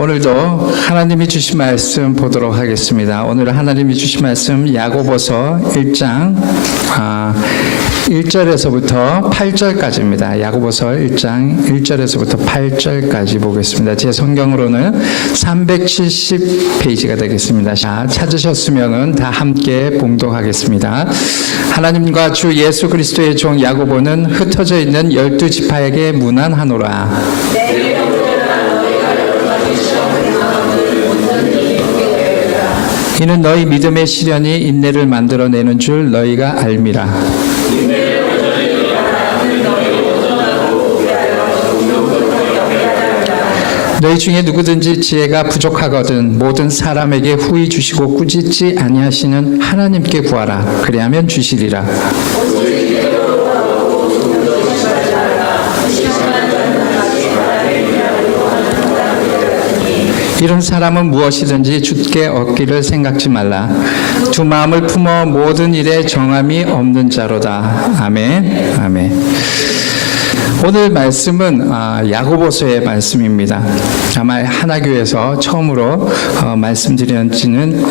오늘도 하나님이 주신 말씀 보도록 하겠습니다. 오늘 하나님이 주신 말씀 야고보서 1장 1절에서부터 8절까지입니다. 야고보서 1장 1절에서부터 8절까지 보겠습니다. 제 성경으로는 370페이지가 되겠습니다. 자, 찾으셨으면 다 함께 봉독하겠습니다. 하나님과 주 예수 그리스도의 종 야고보는 흩어져 있는 12지파에게 문안하노라. 이는 너희 믿음의 시련이 인내를 만들어내는 줄 너희가 알미라. 너희 중에 누구든지 지혜가 부족하거든 모든 사람에게 후히 주시고 꾸짖지 아니하시는 하나님께 구하라. 그리하면 주시리라. 이런 사람은 무엇이든지 주께 얻기를 생각지 말라. 두 마음을 품어 모든 일에 정함이 없는 자로다. 아멘. 아멘. 오늘 말씀은 야고보서의 말씀입니다. 아마 하나교에서 처음으로 말씀드린 지는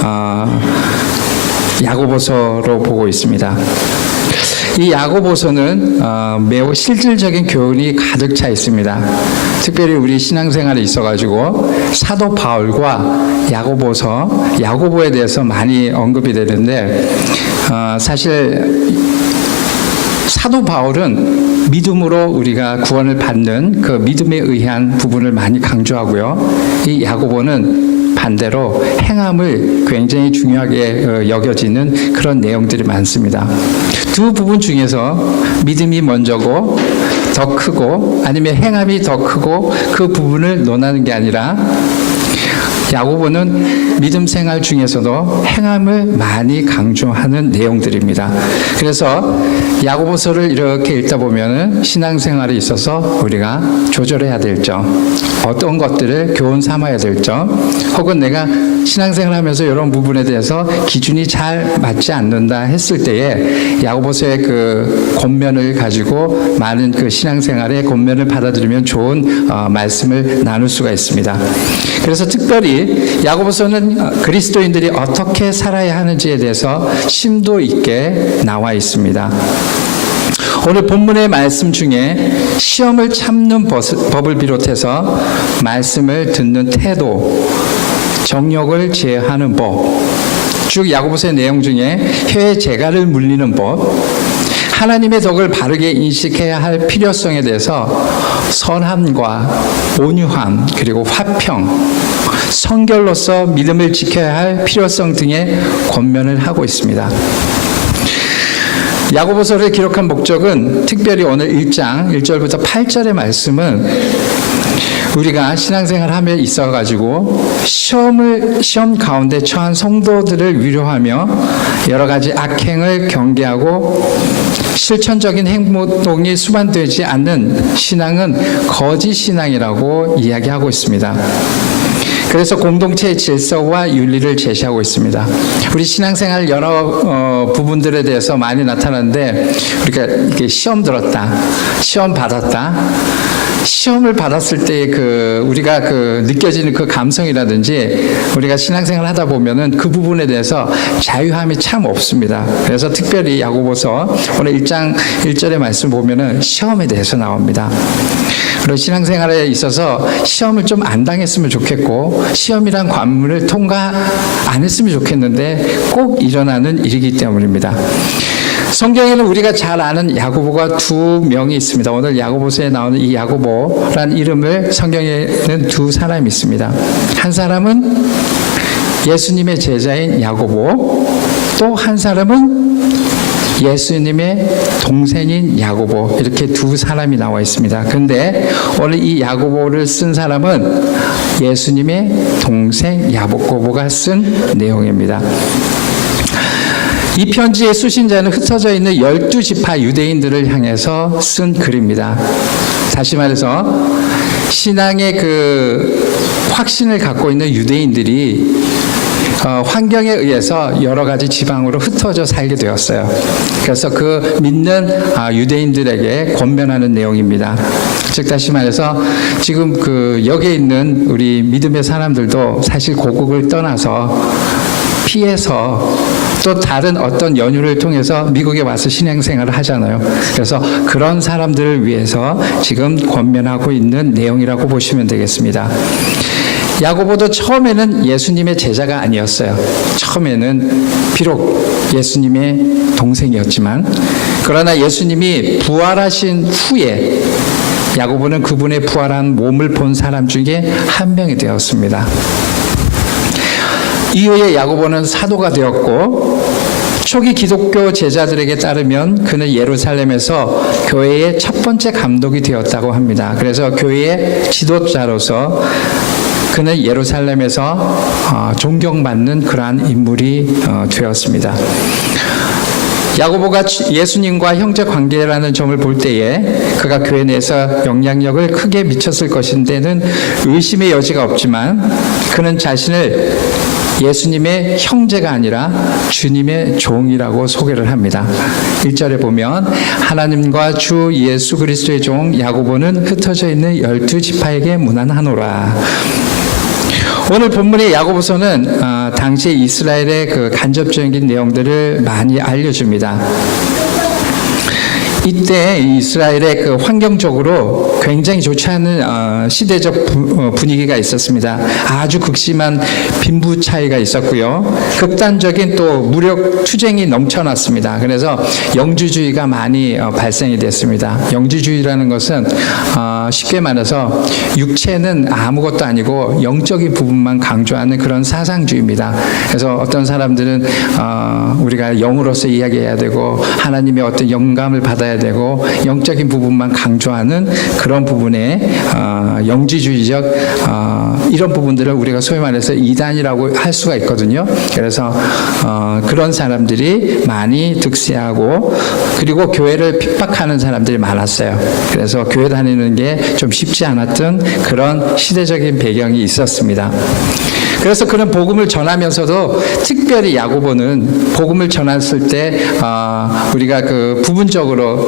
야고보서로 보고 있습니다. 이 야고보서는 매우 실질적인 교훈이 가득 차 있습니다. 특별히 우리 신앙생활에 있어가지고 사도 바울과 야고보에 대해서 많이 언급이 되는데 사실 사도 바울은 믿음으로 우리가 구원을 받는 그 믿음에 의한 부분을 많이 강조하고요. 이 야고보는 반대로 행함을 굉장히 중요하게 여겨지는 그런 내용들이 많습니다. 두 부분 중에서 믿음이 먼저고 더 크고 아니면 행함이 더 크고 그 부분을 논하는 게 아니라 야고보는 믿음 생활 중에서도 행함을 많이 강조하는 내용들입니다. 그래서 야고보서를 이렇게 읽다 보면은 신앙생활에 있어서 우리가 조절해야 될 점, 어떤 것들을 교훈 삼아야 될 점, 혹은 내가 신앙생활하면서 이런 부분에 대해서 기준이 잘 맞지 않는다 했을 때에 야고보서의 그 권면을 가지고 많은 그 신앙생활의 권면을 받아들이면 좋은 말씀을 나눌 수가 있습니다. 그래서 특별히 야고보서는 그리스도인들이 어떻게 살아야 하는지에 대해서 심도 있게 나와 있습니다. 오늘 본문의 말씀 중에 시험을 참는 법을 비롯해서 말씀을 듣는 태도, 정욕을 제어하는 법, 쭉 야고보서의 내용 중에 혀의 재갈을 물리는 법, 하나님의 덕을 바르게 인식해야 할 필요성에 대해서 선함과 온유함 그리고 화평, 성결로서 믿음을 지켜야 할 필요성 등의 권면을 하고 있습니다. 야고보서를 기록한 목적은 특별히 오늘 1장 1절부터 8절의 말씀은 우리가 신앙생활 하며 있어가지고 시험 가운데 처한 성도들을 위로하며 여러 가지 악행을 경계하고 실천적인 행동이 수반되지 않는 신앙은 거짓 신앙이라고 이야기하고 있습니다. 그래서 공동체의 질서와 윤리를 제시하고 있습니다. 우리 신앙생활 여러 부분들에 대해서 많이 나타나는데 우리가 이렇게 시험 들었다, 시험 받았다, 시험을 받았을 때 우리가 느껴지는 그 감성이라든지 우리가 신앙생활을 하다 보면은 그 부분에 대해서 자유함이 참 없습니다. 그래서 특별히 야고보서 오늘 1장 1절의 말씀 보면은 시험에 대해서 나옵니다. 그리고 신앙생활에 있어서 시험을 좀 안 당했으면 좋겠고 시험이란 관문을 통과 안 했으면 좋겠는데 꼭 일어나는 일이기 때문입니다. 성경에는 우리가 잘 아는 야고보가 두 명이 있습니다. 오늘 야고보서에 나오는 이 야고보란 이름을 성경에는 두 사람이 있습니다. 한 사람은 예수님의 제자인 야고보, 또 한 사람은 예수님의 동생인 야고보, 이렇게 두 사람이 나와 있습니다. 그런데 오늘 이 야고보를 쓴 사람은 예수님의 동생 야고보가 쓴 내용입니다. 이 편지의 수신자는 흩어져 있는 12지파 유대인들을 향해서 쓴 글입니다. 다시 말해서 신앙의 그 확신을 갖고 있는 유대인들이 환경에 의해서 여러 가지 지방으로 흩어져 살게 되었어요. 그래서 그 믿는 유대인들에게 권면하는 내용입니다. 즉 다시 말해서 지금 그 여기에 있는 우리 믿음의 사람들도 사실 고국을 떠나서 피해서 또 다른 어떤 연유를 통해서 미국에 와서 신앙생활을 하잖아요. 그래서 그런 사람들을 위해서 지금 권면하고 있는 내용이라고 보시면 되겠습니다. 야고보도 처음에는 예수님의 제자가 아니었어요. 처음에는 비록 예수님의 동생이었지만, 그러나 예수님이 부활하신 후에 야고보는 그분의 부활한 몸을 본 사람 중에 한 명이 되었습니다. 이후에 야고보는 사도가 되었고, 초기 기독교 제자들에게 따르면 그는 예루살렘에서 교회의 첫 번째 감독이 되었다고 합니다. 그래서 교회의 지도자로서 그는 예루살렘에서 존경받는 그러한 인물이 되었습니다. 야고보가 예수님과 형제 관계라는 점을 볼 때에 그가 교회 내에서 영향력을 크게 미쳤을 것인데는 의심의 여지가 없지만, 그는 자신을 예수님의 형제가 아니라 주님의 종이라고 소개를 합니다. 1절에 보면 하나님과 주 예수 그리스도의 종 야고보는 흩어져 있는 12지파에게 문안하노라. 오늘 본문의 야고보서는 당시 이스라엘의 그 간접적인 내용들을 많이 알려줍니다. 이때 이스라엘의 그 환경적으로 굉장히 좋지 않은 시대적 분위기가 있었습니다. 아주 극심한 빈부 차이가 있었고요. 극단적인 또 무력 투쟁이 넘쳐났습니다. 그래서 영주주의가 많이 발생이 됐습니다. 영주주의라는 것은 쉽게 말해서 육체는 아무것도 아니고 영적인 부분만 강조하는 그런 사상주의입니다. 그래서 어떤 사람들은 우리가 영으로서 이야기해야 되고 하나님의 어떤 영감을 받아야 되고 영적인 부분만 강조하는 그런 부분에 영지주의적 이런 부분들을 우리가 소위 말해서 이단이라고 할 수가 있거든요. 그래서 그런 사람들이 많이 득세하고, 그리고 교회를 핍박하는 사람들이 많았어요. 그래서 교회 다니는 게 좀 쉽지 않았던 그런 시대적인 배경이 있었습니다. 그래서 그는 복음을 전하면서도 특별히 야고보는 복음을 전했을 때 우리가 그 부분적으로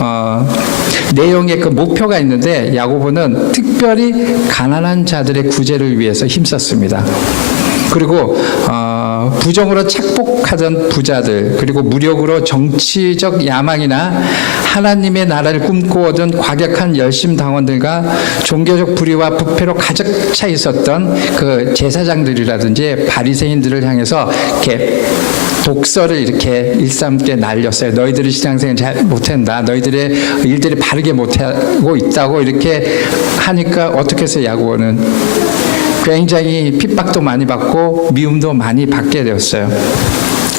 내용의 그 목표가 있는데, 야고보는 특별히 가난한 자들의 구제를 위해서 힘썼습니다. 그리고 부정으로 착복하던 부자들, 그리고 무력으로 정치적 야망이나 하나님의 나라를 꿈꾸었던 과격한 열심당원들과 종교적 불의와 부패로 가득 차 있었던 그 제사장들이라든지 바리새인들을 향해서 이렇게 독서를 이렇게 일삼게 날렸어요. 너희들이 신앙생활 잘 못한다. 너희들의 일들이 바르게 못하고 있다고 이렇게 하니까 어떻게 해서 야고보는 굉장히 핍박도 많이 받고 미움도 많이 받게 되었어요.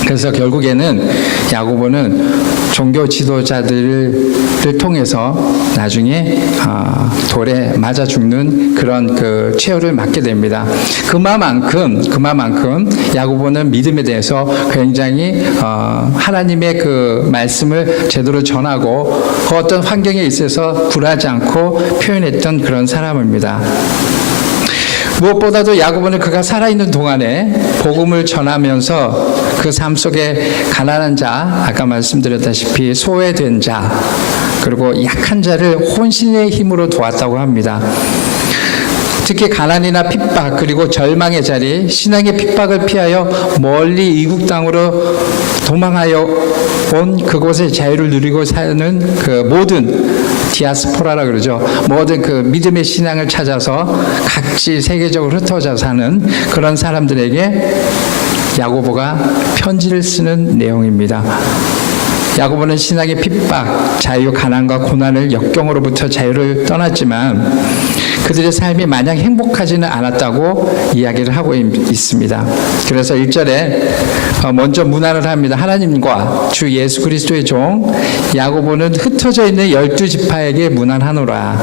그래서 결국에는 야고보는 종교 지도자들을 통해서 나중에 돌에 맞아 죽는 그런 그 최후를 맞게 됩니다. 그만큼 야고보는 믿음에 대해서 굉장히 하나님의 그 말씀을 제대로 전하고 그 어떤 환경에 있어서 굴하지 않고 표현했던 그런 사람입니다. 무엇보다도 야고보는 그가 살아있는 동안에 복음을 전하면서 그 삶 속에 가난한 자, 아까 말씀드렸다시피 소외된 자, 그리고 약한 자를 혼신의 힘으로 도왔다고 합니다. 특히 가난이나 핍박, 그리고 절망의 자리, 신앙의 핍박을 피하여 멀리 이국 땅으로 도망하여 온 그곳의 자유를 누리고 사는 그 모든 디아스포라라 그러죠. 모든 그 믿음의 신앙을 찾아서 각지 세계적으로 흩어져 사는 그런 사람들에게 야고보가 편지를 쓰는 내용입니다. 야고보는 신앙의 핍박, 자유, 가난과 고난을 역경으로부터 자유를 떠났지만 그들의 삶이 마냥 행복하지는 않았다고 이야기를 하고 있습니다. 그래서 1절에 먼저 문안을 합니다. 하나님과 주 예수 그리스도의 종 야고보는 흩어져 있는 12지파에게 문안하노라.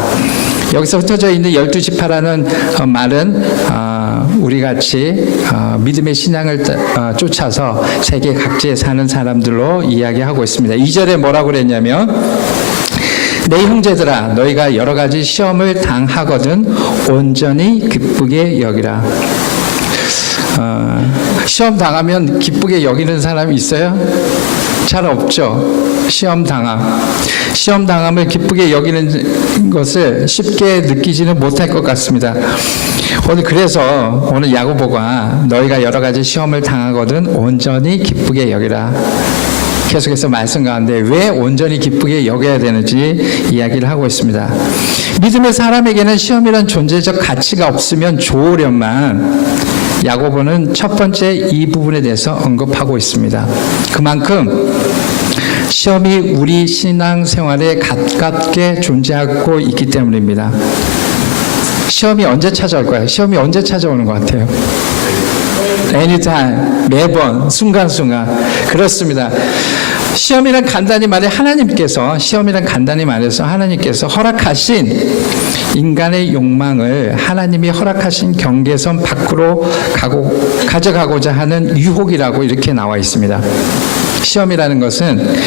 여기서 흩어져 있는 12지파라는 말은 우리같이 믿음의 신앙을 쫓아서 세계 각지에 사는 사람들로 이야기하고 있습니다. 2절에 뭐라고 그랬냐면 내 형제들아 너희가 여러 가지 시험을 당하거든 온전히 기쁘게 여기라. 시험 당하면 기쁘게 여기는 사람이 있어요? 잘 없죠. 시험 당함을 기쁘게 여기는 것을 쉽게 느끼지는 못할 것 같습니다. 오늘 야고보가 너희가 여러 가지 시험을 당하거든 온전히 기쁘게 여기라. 계속해서 말씀 가운데 왜 온전히 기쁘게 여겨야 되는지 이야기를 하고 있습니다. 믿음의 사람에게는 시험이란 존재적 가치가 없으면 좋으련만 야고보는 첫 번째 이 부분에 대해서 언급하고 있습니다. 그만큼 시험이 우리 신앙생활에 가깝게 존재하고 있기 때문입니다. 시험이 언제 찾아올 거예요? 시험이 언제 찾아오는 것 같아요? anytime, 매번, 순간순간. 그렇습니다. 시험이란 간단히 말해서 하나님께서 허락하신 인간의 욕망을 하나님이 허락하신 경계선 밖으로 가져가고자 하는 유혹이라고 이렇게 나와 있습니다. 시험이라는 것은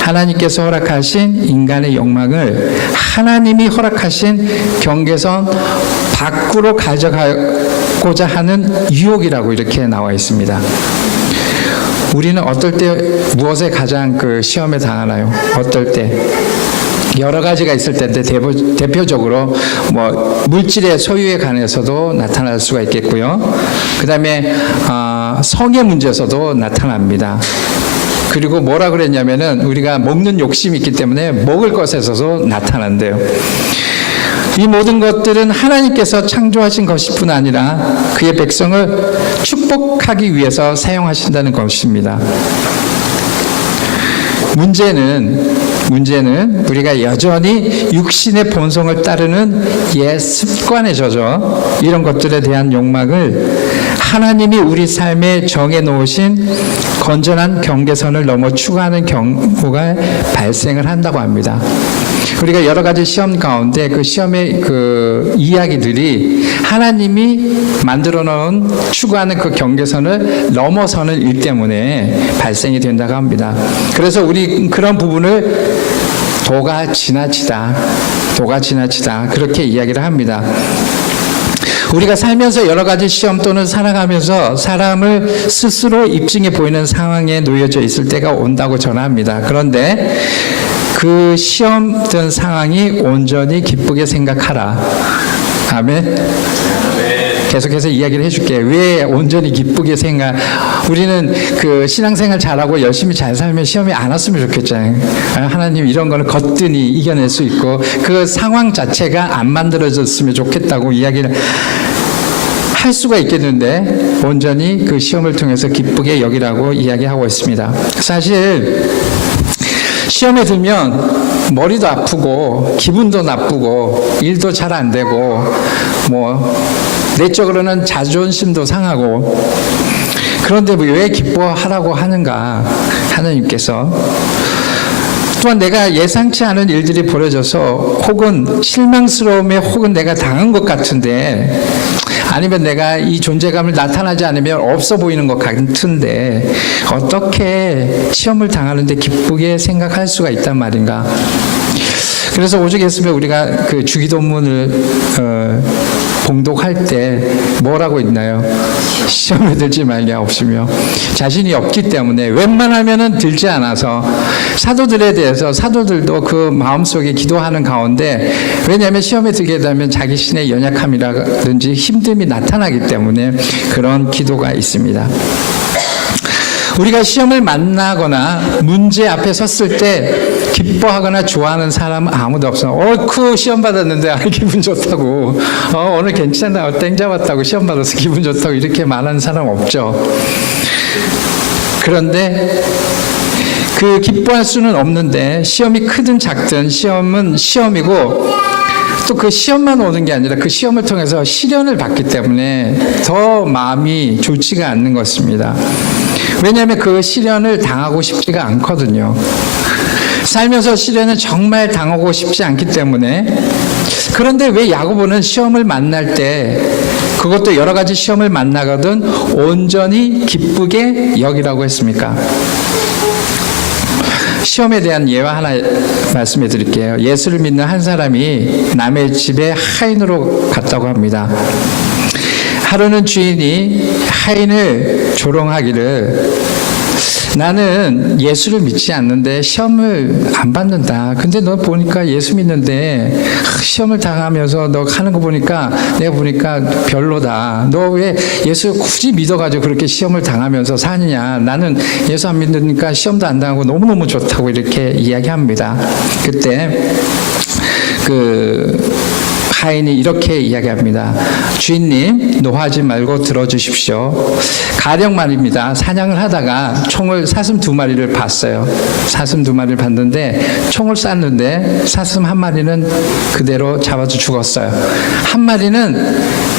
하나님께서 허락하신 인간의 욕망을 하나님이 허락하신 경계선 밖으로 가져가고자 하는 유혹이라고 이렇게 나와 있습니다. 우리는 어떨 때 무엇에 가장 시험에 당하나요? 어떨 때? 여러 가지가 있을 텐데 대표적으로 물질의 소유에 관해서도 나타날 수가 있겠고요. 그 다음에 성의 문제에서도 나타납니다. 그리고 뭐라 그랬냐면은 우리가 먹는 욕심이 있기 때문에 먹을 것에서도 나타난대요. 이 모든 것들은 하나님께서 창조하신 것일 뿐 아니라 그의 백성을 축복하기 위해서 사용하신다는 것입니다. 문제는 우리가 여전히 육신의 본성을 따르는 옛 습관에 젖어 이런 것들에 대한 욕망을 하나님이 우리 삶에 정해놓으신 건전한 경계선을 넘어 추구하는 경우가 발생을 한다고 합니다. 우리가 여러 가지 시험 가운데 그 시험의 이야기들이 하나님이 만들어 놓은 추구하는 그 경계선을 넘어서는 일 때문에 발생이 된다고 합니다. 그래서 우리 그런 부분을 도가 지나치다 그렇게 이야기를 합니다. 우리가 살면서 여러 가지 시험 또는 살아가면서 사람을 스스로 입증해 보이는 상황에 놓여져 있을 때가 온다고 전합니다. 그런데 그 시험 든 상황이 온전히 기쁘게 생각하라. 아멘. 계속해서 이야기를 해줄게. 왜 온전히 기쁘게 우리는 신앙생활 잘하고 열심히 잘 살면 시험이 안 왔으면 좋겠잖아요. 하나님 이런 거는 거뜬히 이겨낼 수 있고 그 상황 자체가 안 만들어졌으면 좋겠다고 이야기를 할 수가 있겠는데 온전히 그 시험을 통해서 기쁘게 여기라고 이야기하고 있습니다. 사실 시험에 들면 머리도 아프고 기분도 나쁘고 일도 잘 안 되고 내적으로는 자존심도 상하고 그런데 왜 기뻐하라고 하는가? 하나님께서 또한 내가 예상치 않은 일들이 벌어져서 혹은 실망스러움에 혹은 내가 당한 것 같은데 아니면 내가 이 존재감을 나타나지 않으면 없어 보이는 것 같은데 어떻게 시험을 당하는데 기쁘게 생각할 수가 있단 말인가? 그래서 오죽했으면 우리가 주기도문을 봉독할 때 뭐라고 있나요? 시험에 들지 말게 없으며 자신이 없기 때문에 웬만하면은 들지 않아서 사도들도 그 마음속에 기도하는 가운데 왜냐하면 시험에 들게 되면 자기 신의 연약함이라든지 힘듦이 나타나기 때문에 그런 기도가 있습니다. 우리가 시험을 만나거나 문제 앞에 섰을 때 기뻐하거나 좋아하는 사람은 아무도 없어. 시험 받았는데 기분 좋다고. 오늘 괜찮아. 땡 잡았다고 시험 받아서 기분 좋다고 이렇게 말하는 사람 없죠. 그런데 기뻐할 수는 없는데 시험이 크든 작든 시험은 시험이고 또 그 시험만 오는 게 아니라 그 시험을 통해서 시련을 받기 때문에 더 마음이 좋지가 않는 것입니다. 왜냐하면 그 시련을 당하고 싶지가 않거든요. 살면서 시련은 정말 당하고 싶지 않기 때문에 그런데 왜 야고보는 시험을 만날 때 그것도 여러 가지 시험을 만나거든 온전히 기쁘게 여기라고 했습니까? 시험에 대한 예화 하나 말씀해 드릴게요. 예수를 믿는 한 사람이 남의 집에 하인으로 갔다고 합니다. 하루는 주인이 하인을 조롱하기를 나는 예수를 믿지 않는데 시험을 안 받는다. 근데 너 보니까 예수 믿는데 시험을 당하면서 너 하는 거 보니까 내가 보니까 별로다. 너 왜 예수 굳이 믿어가지고 그렇게 시험을 당하면서 사느냐. 나는 예수 안 믿으니까 시험도 안 당하고 너무너무 좋다고 이렇게 이야기합니다. 그때 하인이 이렇게 이야기합니다. 주인님, 노하지 말고 들어주십시오. 가령 말입니다. 사냥을 하다가 총을 사슴 2마리를 봤어요. 사슴 2마리를 봤는데 총을 쐈는데 사슴 1마리는 그대로 잡아서 죽었어요. 1마리는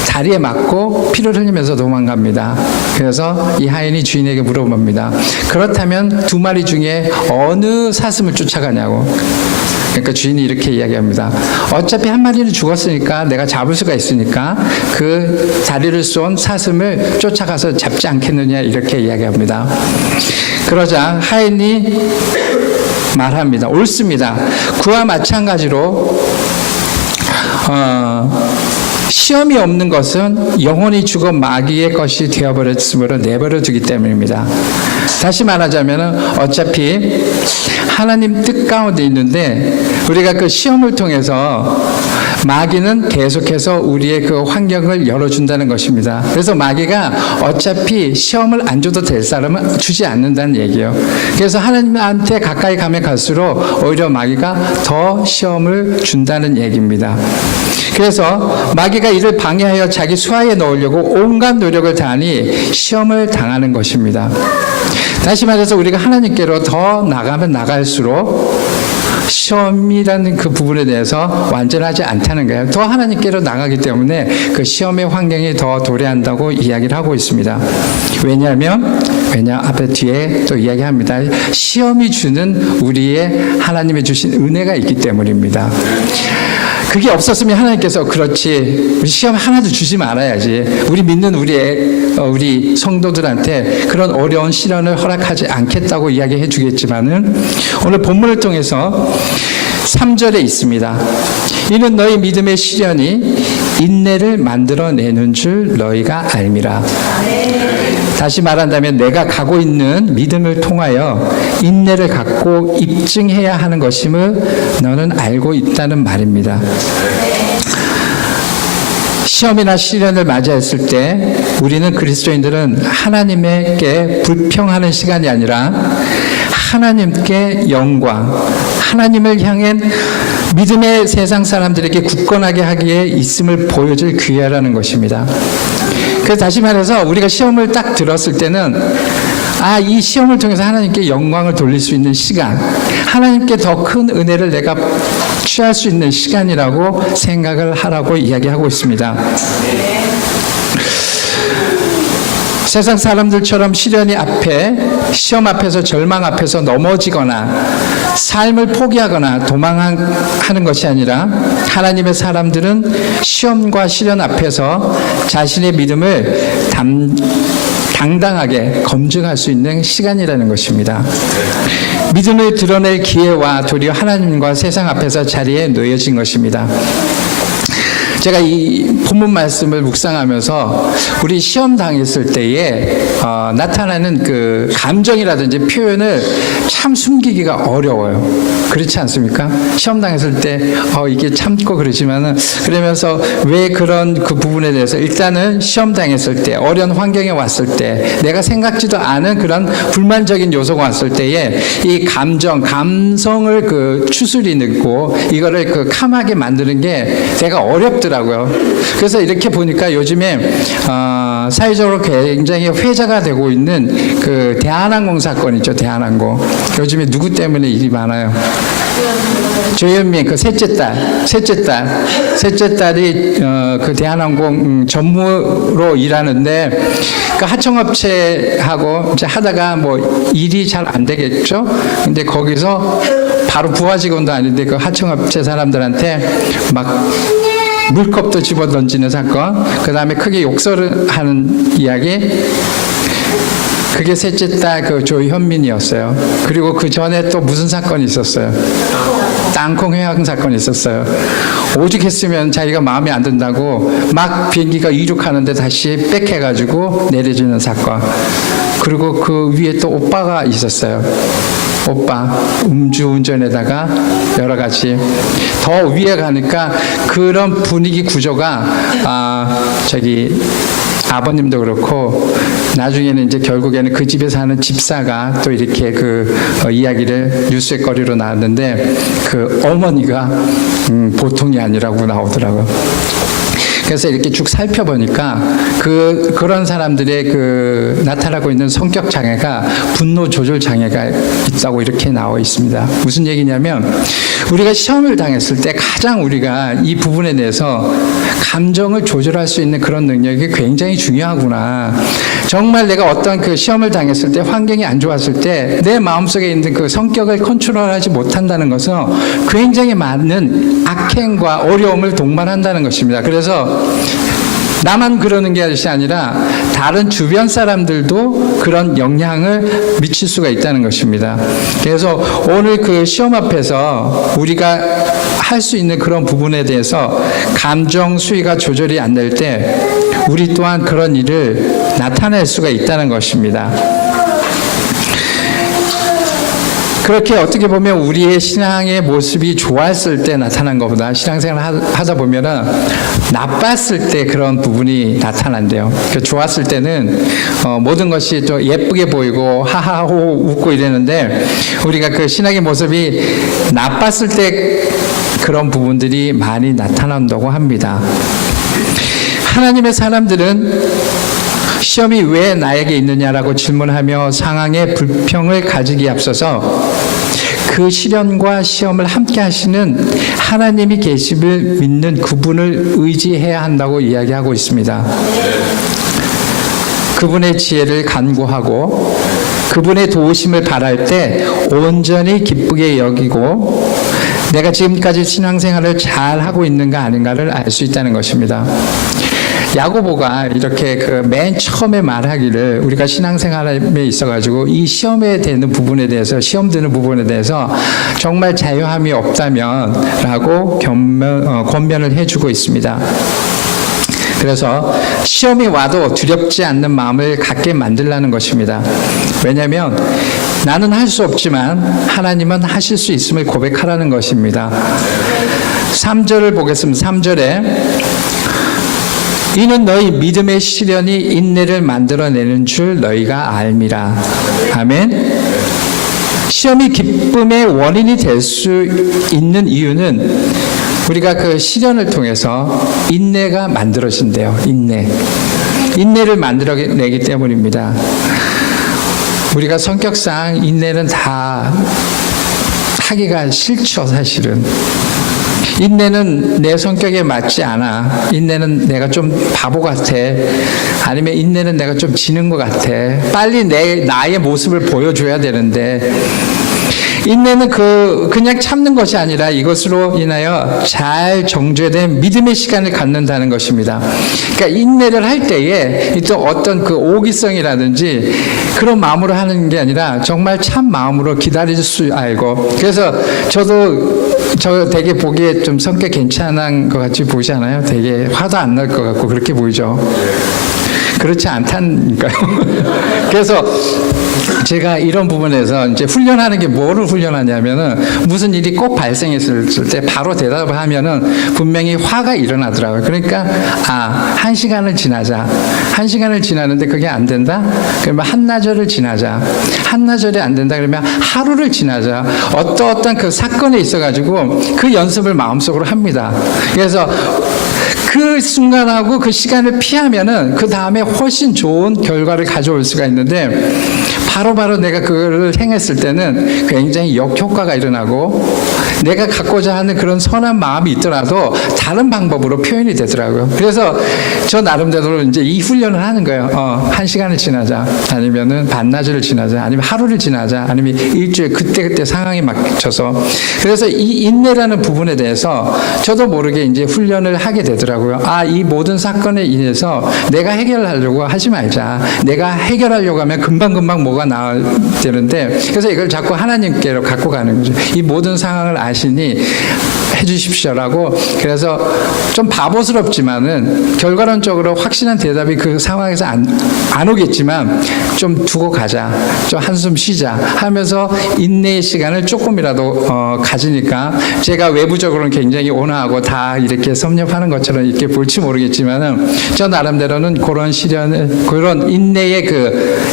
다리에 맞고 피를 흘리면서 도망갑니다. 그래서 이 하인이 주인에게 물어봅니다. 그렇다면 2마리 중에 어느 사슴을 쫓아가냐고. 그러니까 주인이 이렇게 이야기합니다. 어차피 1마리는 죽었으니까 내가 잡을 수가 있으니까 그 다리를 쏜 사슴을 쫓아가서 잡지 않겠느냐 이렇게 이야기합니다. 그러자 하인이 말합니다. 옳습니다. 그와 마찬가지로 시험이 없는 것은 영원히 죽어 마귀의 것이 되어버렸으므로 내버려 두기 때문입니다. 다시 말하자면 어차피 하나님 뜻 가운데 있는데 우리가 그 시험을 통해서 마귀는 계속해서 우리의 그 환경을 열어준다는 것입니다. 그래서 마귀가 어차피 시험을 안 줘도 될 사람은 주지 않는다는 얘기예요. 그래서 하나님한테 가까이 가면 갈수록 오히려 마귀가 더 시험을 준다는 얘기입니다. 그래서 마귀가 이를 방해하여 자기 수하에 넣으려고 온갖 노력을 다하니 시험을 당하는 것입니다. 다시 말해서 우리가 하나님께로 더 나가면 나갈수록 시험이라는 그 부분에 대해서 완전하지 않다는 거예요. 더 하나님께로 나가기 때문에 그 시험의 환경이 더 도래한다고 이야기를 하고 있습니다. 왜냐하면 앞에 뒤에 또 이야기합니다. 시험이 주는 우리의 하나님이 주신 은혜가 있기 때문입니다. 그게 없었으면 하나님께서 그렇지 우리 시험 하나도 주지 말아야지 우리 믿는 우리 성도들한테 그런 어려운 시련을 허락하지 않겠다고 이야기해 주겠지만은 오늘 본문을 통해서 3절에 있습니다. 이는 너희 믿음의 시련이 인내를 만들어내는 줄 너희가 알미라. 다시 말한다면 내가 가고 있는 믿음을 통하여 인내를 갖고 입증해야 하는 것임을 너는 알고 있다는 말입니다. 시험이나 시련을 맞이했을 때 우리는 그리스도인들은 하나님께 불평하는 시간이 아니라 하나님께 영광, 하나님을 향해 믿음의 세상 사람들에게 굳건하게 하기에 있음을 보여줄 기회라는 것입니다. 그래서 다시 말해서 우리가 시험을 딱 들었을 때는 이 시험을 통해서 하나님께 영광을 돌릴 수 있는 시간, 하나님께 더 큰 은혜를 내가 취할 수 있는 시간이라고 생각을 하라고 이야기하고 있습니다. 세상 사람들처럼 시험 앞에서 절망 앞에서 넘어지거나 삶을 포기하거나 도망하는 것이 아니라 하나님의 사람들은 시험과 시련 앞에서 자신의 믿음을 당당하게 검증할 수 있는 시간이라는 것입니다. 믿음을 드러낼 기회와 도리어 하나님과 세상 앞에서 자리에 놓여진 것입니다. 제가 이 본문 말씀을 묵상하면서 우리 시험 당했을 때에 나타나는 그 감정이라든지 표현을 참 숨기기가 어려워요. 그렇지 않습니까? 시험 당했을 때 이게 참고 그러지만은 그러면서 왜 그런 그 부분에 대해서 일단은 시험 당했을 때 어려운 환경에 왔을 때 내가 생각지도 않은 그런 불만적인 요소가 왔을 때에 이 감성을 그 추스리 넣고 이거를 그 캄하게 만드는 게 내가 어렵더라고요. 그래서 이렇게 보니까 요즘에 사회적으로 굉장히 회자가 되고 있는 그 대한항공 사건 있죠. 대한항공. 요즘에 누구 때문에 일이 많아요? 조현민 그 셋째 딸이 그 대한항공 전무로 일하는데 그 하청업체하고 이제 하다가 뭐 일이 잘 안 되겠죠. 근데 거기서 바로 부하 직원도 아닌데 그 하청업체 사람들한테 막 물컵도 집어 던지는 사건, 그 다음에 크게 욕설을 하는 이야기, 그게 셋째 딸 그 조현민이었어요. 그리고 그 전에 또 무슨 사건이 있었어요? 땅콩 회항 사건이 있었어요. 오죽 했으면 자기가 마음에 안 든다고 막 비행기가 이륙하는데 다시 백해가지고 내려지는 사건. 그리고 그 위에 또 오빠가 있었어요. 오빠 음주운전에다가 여러 가지 더 위에 가니까 그런 분위기 구조가 아버님도 그렇고 나중에는 이제 결국에는 그 집에 사는 집사가 또 이렇게 그 이야기를 뉴스의 거리로 나왔는데 그 어머니가 보통이 아니라고 나오더라고요. 그래서 이렇게 쭉 살펴보니까 그런 사람들의 그 나타나고 있는 성격 장애가 분노 조절 장애가 있다고 이렇게 나와 있습니다. 무슨 얘기냐면 우리가 시험을 당했을 때 가장 우리가 이 부분에 대해서 감정을 조절할 수 있는 그런 능력이 굉장히 중요하구나. 정말 내가 어떤 그 시험을 당했을 때 환경이 안 좋았을 때 내 마음속에 있는 그 성격을 컨트롤하지 못한다는 것은 굉장히 많은 악행과 어려움을 동반한다는 것입니다. 그래서 나만 그러는 게 아니라 다른 주변 사람들도 그런 영향을 미칠 수가 있다는 것입니다. 그래서 오늘 그 시험 앞에서 우리가 할 수 있는 그런 부분에 대해서 감정 수위가 조절이 안 될 때 우리 또한 그런 일을 나타낼 수가 있다는 것입니다. 그렇게 어떻게 보면 우리의 신앙의 모습이 좋았을 때 나타난 것보다 신앙생활을 하다 보면은 나빴을 때 그런 부분이 나타난대요. 좋았을 때는 모든 것이 좀 예쁘게 보이고 하하호 웃고 이랬는데 우리가 그 신앙의 모습이 나빴을 때 그런 부분들이 많이 나타난다고 합니다. 하나님의 사람들은 시험이 왜 나에게 있느냐라고 질문하며 상황의 불평을 가지기에 앞서서 그 시련과 시험을 함께 하시는 하나님이 계심을 믿는 그분을 의지해야 한다고 이야기하고 있습니다. 그분의 지혜를 간구하고 그분의 도우심을 바랄 때 온전히 기쁘게 여기고 내가 지금까지 신앙생활을 잘 하고 있는가 아닌가를 알 수 있다는 것입니다. 야고보가 이렇게 그 맨 처음에 말하기를 우리가 신앙생활에 있어가지고 이 시험에 되는 부분에 대해서 시험 드는 부분에 대해서 정말 자유함이 없다면라고 권면을 해주고 있습니다. 그래서 시험이 와도 두렵지 않는 마음을 갖게 만들라는 것입니다. 왜냐하면 나는 할 수 없지만 하나님은 하실 수 있음을 고백하라는 것입니다. 3절을 보겠습니다. 3절에 이는 너희 믿음의 시련이 인내를 만들어내는 줄 너희가 알미라. 아멘. 시험이 기쁨의 원인이 될 수 있는 이유는 우리가 그 시련을 통해서 인내가 만들어진대요. 인내를 만들어내기 때문입니다. 우리가 성격상 인내는 다 하기가 싫죠, 사실은. 인내는 내 성격에 맞지 않아. 인내는 내가 좀 바보 같아. 아니면 인내는 내가 좀 지는 것 같아. 빨리 나의 모습을 보여줘야 되는데 인내는 그냥 참는 것이 아니라 이것으로 인하여 잘 정죄된 믿음의 시간을 갖는다는 것입니다. 그러니까 인내를 할 때에 또 어떤 그 오기성이라든지 그런 마음으로 하는 게 아니라 정말 참 마음으로 기다릴 수 알고. 그래서 저 되게 보기에 좀 성격 괜찮은 것 같이 보이지 않아요? 되게 화도 안 날 것 같고 그렇게 보이죠. 그렇지 않다니까요. 그래서 제가 이런 부분에서 이제 훈련하는 게 뭐를 훈련하냐면은 무슨 일이 꼭 발생했을 때 바로 대답을 하면은 분명히 화가 일어나더라고요. 그러니까 1시간을 지나자. 1시간을 지나는데 그게 안 된다? 그러면 한나절을 지나자. 한나절이 안 된다 그러면 하루를 지나자. 어떤 그 사건에 있어가지고 그 연습을 마음속으로 합니다. 그래서 그 순간하고 그 시간을 피하면은 그 다음에 훨씬 좋은 결과를 가져올 수가 있는데 바로바로 내가 그거를 행했을 때는 굉장히 역효과가 일어나고 내가 갖고자 하는 그런 선한 마음이 있더라도 다른 방법으로 표현이 되더라고요. 그래서 저 나름대로 이제 이 훈련을 하는 거예요. 1시간을 지나자, 아니면은 반나절을 지나자, 아니면 하루를 지나자, 아니면 일주일 그때 상황에 맞춰서. 그래서 이 인내라는 부분에 대해서 저도 모르게 이제 훈련을 하게 되더라고요. 하더라고요. 이 모든 사건에 인해서 내가 해결하려고 하지 말자. 내가 해결하려고 하면 금방금방 뭐가 나와야 되는데, 그래서 이걸 자꾸 하나님께로 갖고 가는 거죠. 이 모든 상황을 아시니 해주십시오라고. 그래서 좀 바보스럽지만은 결과론적으로 확실한 대답이 그 상황에서 안 오겠지만 좀 두고 가자, 좀 한숨 쉬자 하면서 인내의 시간을 조금이라도 가지니까, 제가 외부적으로는 굉장히 온화하고 다 이렇게 섭렵하는 것처럼 이렇게 볼지 모르겠지만은 저 나름대로는 그런 시련을, 그런 인내의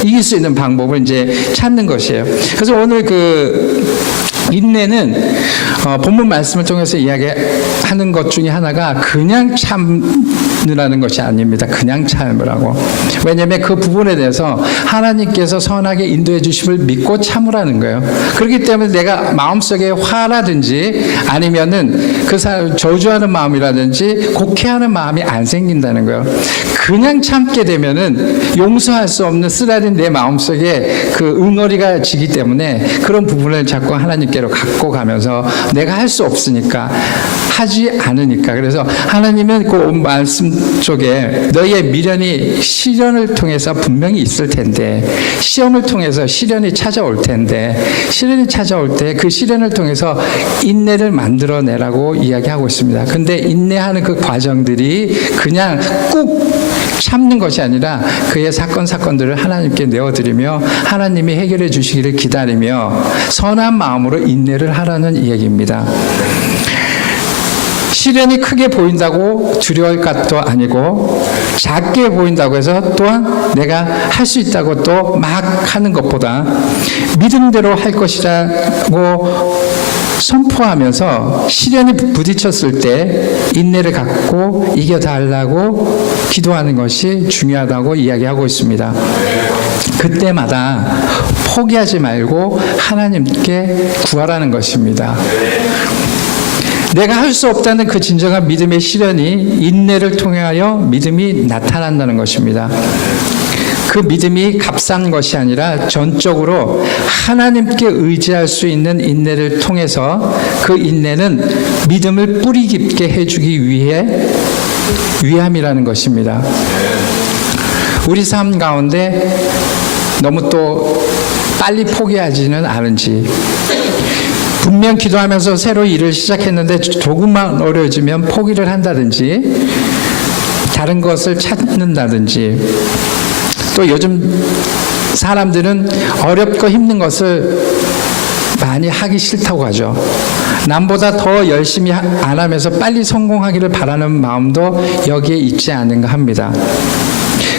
이길 수 있는 방법을 이제 찾는 것이에요. 그래서 오늘 인내는 본문 말씀을 통해서 이야기하는 것 중에 하나가 그냥 참으라는 것이 아닙니다. 그냥 참으라고. 왜냐하면 그 부분에 대해서 하나님께서 선하게 인도해 주심을 믿고 참으라는 거예요. 그렇기 때문에 내가 마음속에 화라든지 아니면은 그 사람 저주하는 마음이라든지 곡해하는 마음이 안 생긴다는 거예요. 그냥 참게 되면은 용서할 수 없는 쓰라린 내 마음속에 그 응어리가 지기 때문에 그런 부분을 자꾸 하나님께로 갖고 가면서 내가 할 수 없으니까, 하지 않으니까. 그래서 하나님은 그 말씀 속에 너희의 미련이 시련을 통해서 분명히 있을 텐데, 시험을 통해서 시련이 찾아올 텐데, 시련이 찾아올 때 그 시련을 통해서 인내를 만들어내라고 이야기하고 있습니다. 근데 인내하는 그 과정들이 그냥 꾹 참는 것이 아니라 그의 사건들을 하나님께 내어드리며 하나님이 해결해 주시기를 기다리며 선한 마음으로 인내를 하라는 이야기입니다. 시련이 크게 보인다고 두려울 것도 아니고, 작게 보인다고 해서 또한 내가 할 수 있다고 또 막 하는 것보다 믿음대로 할 것이라고 선포하면서 시련이 부딪혔을 때 인내를 갖고 이겨달라고 기도하는 것이 중요하다고 이야기하고 있습니다. 그때마다 포기하지 말고 하나님께 구하라는 것입니다. 내가 할 수 없다는 그 진정한 믿음의 시련이 인내를 통하여 믿음이 나타난다는 것입니다. 그 믿음이 값싼 것이 아니라 전적으로 하나님께 의지할 수 있는 인내를 통해서 그 인내는 믿음을 뿌리 깊게 해주기 위함이라는 것입니다. 우리 삶 가운데 너무 또 빨리 포기하지는 않은지, 분명 기도하면서 새로 일을 시작했는데 조금만 어려워지면 포기를 한다든지, 다른 것을 찾는다든지, 또 요즘 사람들은 어렵고 힘든 것을 많이 하기 싫다고 하죠. 남보다 더 열심히 안 하면서 빨리 성공하기를 바라는 마음도 여기에 있지 않은가 합니다.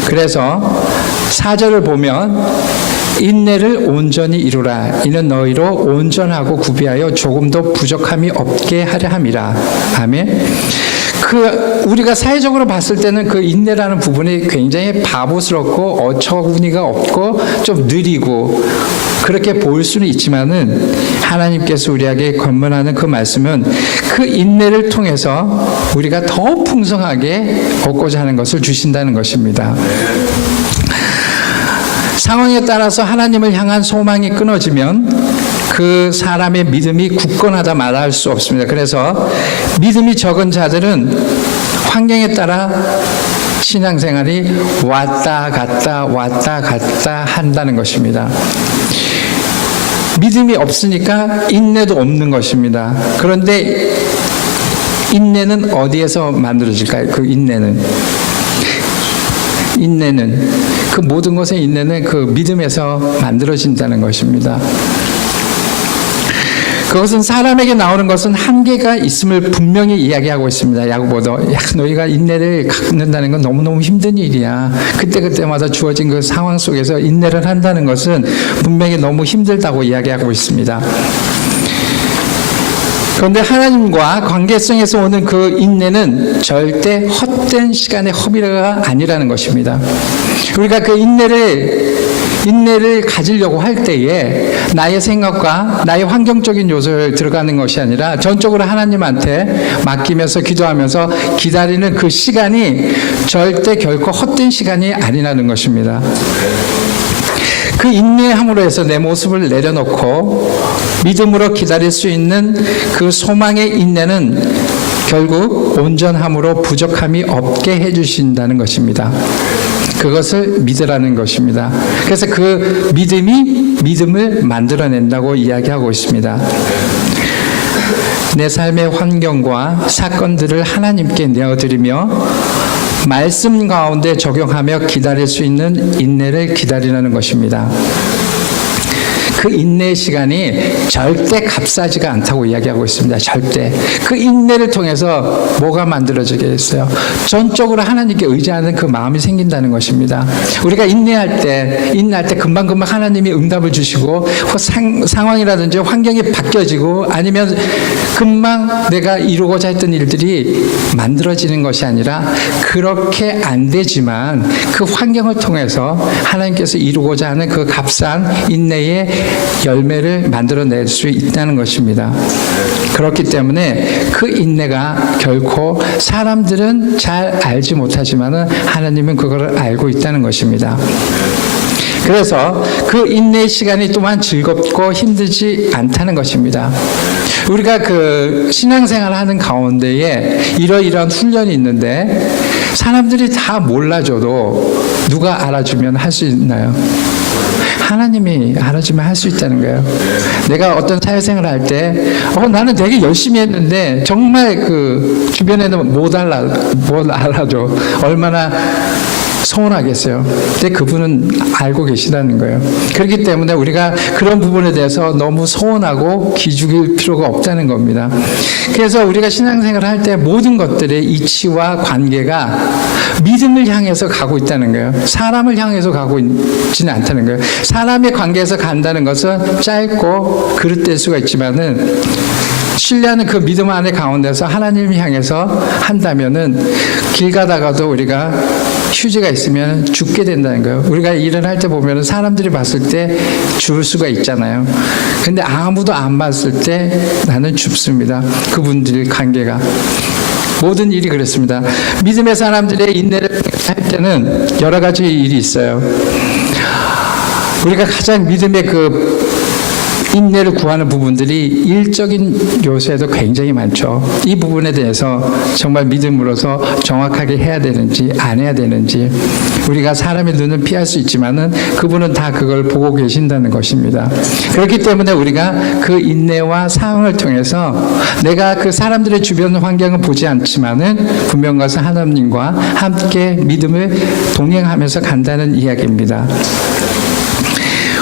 그래서 4절을 보면 인내를 온전히 이루라. 이는 너희로 온전하고 구비하여 조금도 부족함이 없게 하려 함이라. 아멘. 우리가 사회적으로 봤을 때는 그 인내라는 부분이 굉장히 바보스럽고 어처구니가 없고 좀 느리고 그렇게 보일 수는 있지만은, 하나님께서 우리에게 권면하는 그 말씀은 그 인내를 통해서 우리가 더 풍성하게 얻고자 하는 것을 주신다는 것입니다. 상황에 따라서 하나님을 향한 소망이 끊어지면 그 사람의 믿음이 굳건하다 말할 수 없습니다. 그래서 믿음이 적은 자들은 환경에 따라 신앙생활이 왔다 갔다 한다는 것입니다. 믿음이 없으니까 인내도 없는 것입니다. 그런데 인내는 어디에서 만들어질까요? 그 인내는 그 모든 것의 인내는 그 믿음에서 만들어진다는 것입니다. 그것은 사람에게 나오는 것은 한계가 있음을 분명히 이야기하고 있습니다. 야고보도 너희가 인내를 갖는다는 건 너무너무 힘든 일이야. 그때마다 주어진 그 상황 속에서 인내를 한다는 것은 분명히 너무 힘들다고 이야기하고 있습니다. 그런데 하나님과 관계성에서 오는 그 인내는 절대 헛된 시간의 허비가 아니라는 것입니다. 우리가 그 인내를 가지려고 할 때에 나의 생각과 나의 환경적인 요소를 들어가는 것이 아니라 전적으로 하나님한테 맡기면서 기도하면서 기다리는 그 시간이 절대 결코 헛된 시간이 아니라는 것입니다. 그 인내함으로 해서 내 모습을 내려놓고 믿음으로 기다릴 수 있는 그 소망의 인내는 결국 온전함으로 부족함이 없게 해주신다는 것입니다. 그것을 믿으라는 것입니다. 그래서 그 믿음이 믿음을 만들어낸다고 이야기하고 있습니다. 내 삶의 환경과 사건들을 하나님께 내어드리며 말씀 가운데 적용하며 기다릴 수 있는 인내를 기다리라는 것입니다. 그 인내의 시간이 절대 값싸지가 않다고 이야기하고 있습니다. 절대. 그 인내를 통해서 뭐가 만들어지겠어요? 전적으로 하나님께 의지하는 그 마음이 생긴다는 것입니다. 우리가 인내할 때 금방금방 하나님이 응답을 주시고 상황이라든지 환경이 바뀌어지고 아니면 금방 내가 이루고자 했던 일들이 만들어지는 것이 아니라 그렇게 안 되지만 그 환경을 통해서 하나님께서 이루고자 하는 그 값싼 인내의 열매를 만들어낼 수 있다는 것입니다. 그렇기 때문에 그 인내가 결코 사람들은 잘 알지 못하지만 하나님은 그걸 알고 있다는 것입니다. 그래서 그 인내의 시간이 또한 즐겁고 힘들지 않다는 것입니다. 우리가 그 신앙생활을 하는 가운데에 이러이러한 훈련이 있는데 사람들이 다 몰라줘도 누가 알아주면 할 수 있나요? 하나님이 알아주면 할 수 있다는 거예요. 내가 어떤 사회생활을 할 때 나는 되게 열심히 했는데 정말 그 주변에는 못 알아줘. 얼마나 서운하겠어요. 근데 그분은 알고 계시다는 거예요. 그렇기 때문에 우리가 그런 부분에 대해서 너무 서운하고 기죽일 필요가 없다는 겁니다. 그래서 우리가 신앙생활을 할 때 모든 것들의 이치와 관계가 믿음을 향해서 가고 있다는 거예요. 사람을 향해서 가고 있지는 않다는 거예요. 사람의 관계에서 간다는 것은 짧고 그릇될 수가 있지만은 신뢰하는 그 믿음 안에 가운데서 하나님을 향해서 한다면은 길 가다가도 우리가 휴지가 있으면 죽게 된다는 거예요. 우리가 일을 할 때 보면은 사람들이 봤을 때 죽을 수가 있잖아요. 근데 아무도 안 봤을 때 나는 죽습니다. 그분들 관계가. 모든 일이 그렇습니다. 믿음의 사람들의 인내를 할 때는 여러 가지 일이 있어요. 우리가 가장 믿음의 그 인내를 구하는 부분들이 일적인 요소에도 굉장히 많죠. 이 부분에 대해서 정말 믿음으로서 정확하게 해야 되는지 안 해야 되는지 우리가 사람의 눈은 피할 수 있지만은 그분은 다 그걸 보고 계신다는 것입니다. 그렇기 때문에 우리가 그 인내와 상황을 통해서 내가 그 사람들의 주변 환경은 보지 않지만은 분명 것은 하나님과 함께 믿음을 동행하면서 간다는 이야기입니다.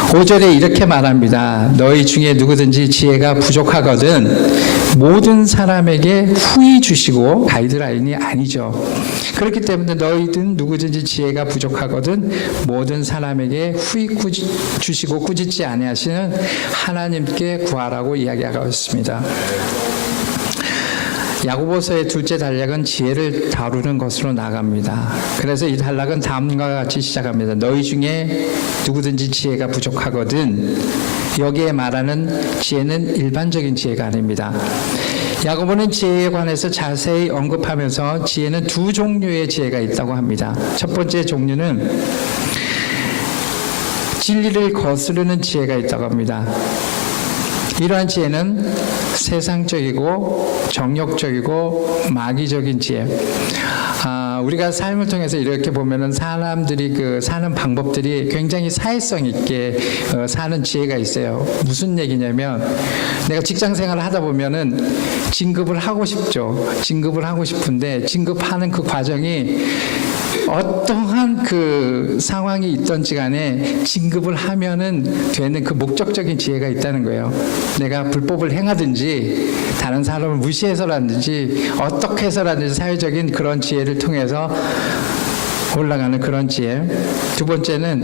5절에 이렇게 말합니다. 너희 중에 누구든지 지혜가 부족하거든 모든 사람에게 후히 주시고 가이드라인이 아니죠. 그렇기 때문에 너희든 누구든지 지혜가 부족하거든 모든 사람에게 후히 주시고 꾸짖지 아니하시는 하나님께 구하라고 이야기하고 있습니다. 야고보서의 둘째 단락은 지혜를 다루는 것으로 나갑니다. 그래서 이 단락은 다음과 같이 시작합니다. 너희 중에 누구든지 지혜가 부족하거든. 여기에 말하는 지혜는 일반적인 지혜가 아닙니다. 야고보는 지혜에 관해서 자세히 언급하면서 지혜는 두 종류의 지혜가 있다고 합니다. 첫 번째 종류는 진리를 거스르는 지혜가 있다고 합니다. 이러한 지혜는 세상적이고 정욕적이고 마귀적인 지혜. 우리가 삶을 통해서 이렇게 보면은 사람들이 그 사는 방법들이 굉장히 사회성 있게 사는 지혜가 있어요. 무슨 얘기냐면 내가 직장 생활을 하다 보면은 진급을 하고 싶죠. 진급을 하고 싶은데 진급하는 그 과정이 어떠한 그 상황이 있던지 간에 진급을 하면은 되는 그 목적적인 지혜가 있다는 거예요. 내가 불법을 행하든지 다른 사람을 무시해서라든지 어떻게 해서라든지 사회적인 그런 지혜를 통해서 올라가는 그런 지혜. 두 번째는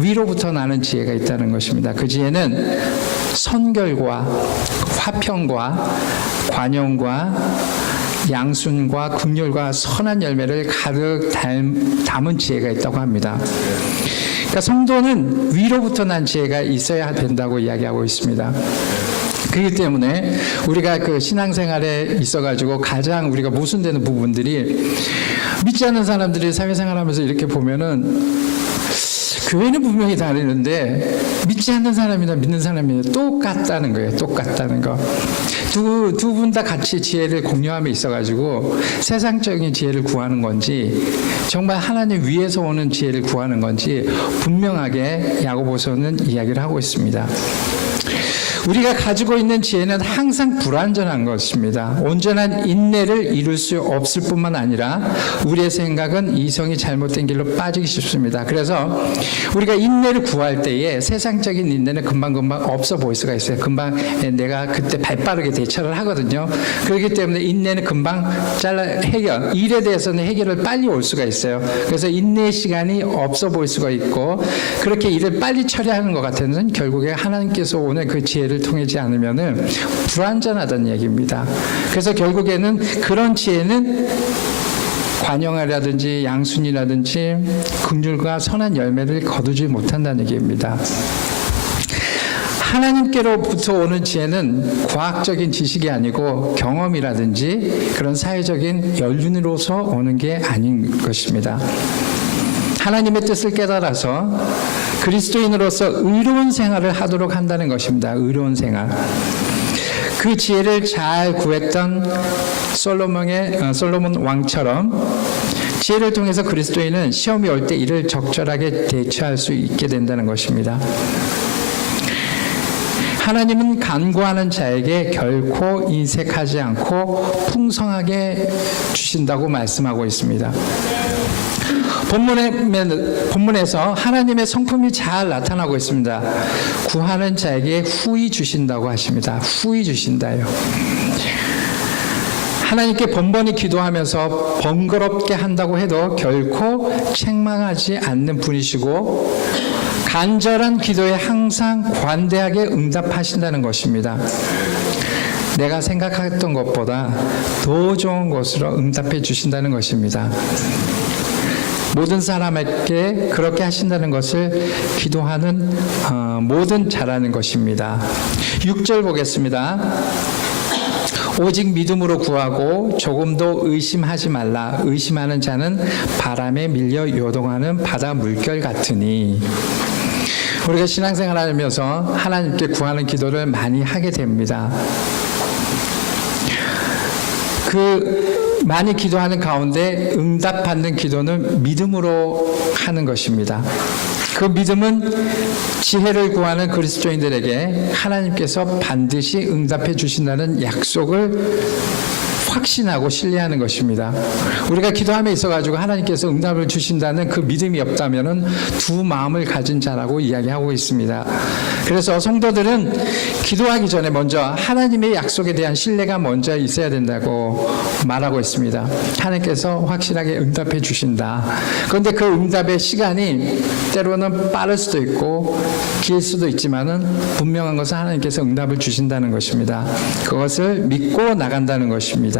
위로부터 나는 지혜가 있다는 것입니다. 그 지혜는 선결과 화평과 관용과 양순과 긍휼과 선한 열매를 가득 담은 지혜가 있다고 합니다. 그러니까 성도는 위로부터 난 지혜가 있어야 된다고 이야기하고 있습니다. 그렇기 때문에 우리가 그 신앙생활에 있어가지고 가장 우리가 모순되는 부분들이 믿지 않는 사람들이 사회생활하면서 이렇게 보면은 교회는 분명히 다르는데 믿지 않는 사람이나 믿는 사람이 똑같다는 거예요. 똑같다는 거. 두 분 다 같이 지혜를 공유함에 있어가지고 세상적인 지혜를 구하는 건지 정말 하나님 위에서 오는 지혜를 구하는 건지 분명하게 야고보서는 이야기를 하고 있습니다. 우리가 가지고 있는 지혜는 항상 불완전한 것입니다. 온전한 인내를 이룰 수 없을 뿐만 아니라 우리의 생각은 이성이 잘못된 길로 빠지기 쉽습니다. 그래서 우리가 인내를 구할 때에 세상적인 인내는 금방금방 없어 보일 수가 있어요. 금방 내가 그때 발빠르게 대처를 하거든요. 그렇기 때문에 인내는 금방 해결, 일에 대해서는 해결을 빨리 올 수가 있어요. 그래서 인내의 시간이 없어 보일 수가 있고 그렇게 일을 빨리 처리하는 것 같아는 결국에 하나님께서 오는 그 지혜를 통하지 않으면은 불완전하다는 얘기입니다. 그래서 결국에는 그런 지혜는 관용이라든지 양순이라든지 긍휼과 선한 열매를 거두지 못한다는 얘기입니다. 하나님께로부터 오는 지혜는 과학적인 지식이 아니고 경험이라든지 그런 사회적인 연륜으로서 오는 게 아닌 것입니다. 하나님의 뜻을 깨달아서 그리스도인으로서 의로운 생활을 하도록 한다는 것입니다. 의로운 생활. 그 지혜를 잘 구했던 솔로몬 왕처럼 지혜를 통해서 그리스도인은 시험이 올 때 이를 적절하게 대처할 수 있게 된다는 것입니다. 하나님은 간구하는 자에게 결코 인색하지 않고 풍성하게 주신다고 말씀하고 있습니다. 본문에서 하나님의 성품이 잘 나타나고 있습니다. 구하는 자에게 후히 주신다고 하십니다. 후히 주신다요. 하나님께 번번이 기도하면서 번거롭게 한다고 해도 결코 책망하지 않는 분이시고 간절한 기도에 항상 관대하게 응답하신다는 것입니다. 내가 생각했던 것보다 더 좋은 것으로 응답해 주신다는 것입니다. 모든 사람에게 그렇게 하신다는 것을 기도하는 모든 자라는 것입니다. 6절 보겠습니다. 오직 믿음으로 구하고 조금도 의심하지 말라. 의심하는 자는 바람에 밀려 요동하는 바다 물결 같으니. 우리가 신앙생활 하면서 하나님께 구하는 기도를 많이 하게 됩니다. 많이 기도하는 가운데 응답받는 기도는 믿음으로 하는 것입니다. 그 믿음은 지혜를 구하는 그리스도인들에게 하나님께서 반드시 응답해 주신다는 약속을 확신하고 신뢰하는 것입니다. 우리가 기도함에 있어가지고 하나님께서 응답을 주신다는 그 믿음이 없다면은 두 마음을 가진 자라고 이야기하고 있습니다. 그래서 성도들은 기도하기 전에 먼저 하나님의 약속에 대한 신뢰가 먼저 있어야 된다고 말하고 있습니다. 하나님께서 확실하게 응답해 주신다. 그런데 그 응답의 시간이 때로는 빠를 수도 있고 길 수도 있지만은 분명한 것은 하나님께서 응답을 주신다는 것입니다. 그것을 믿고 나간다는 것입니다.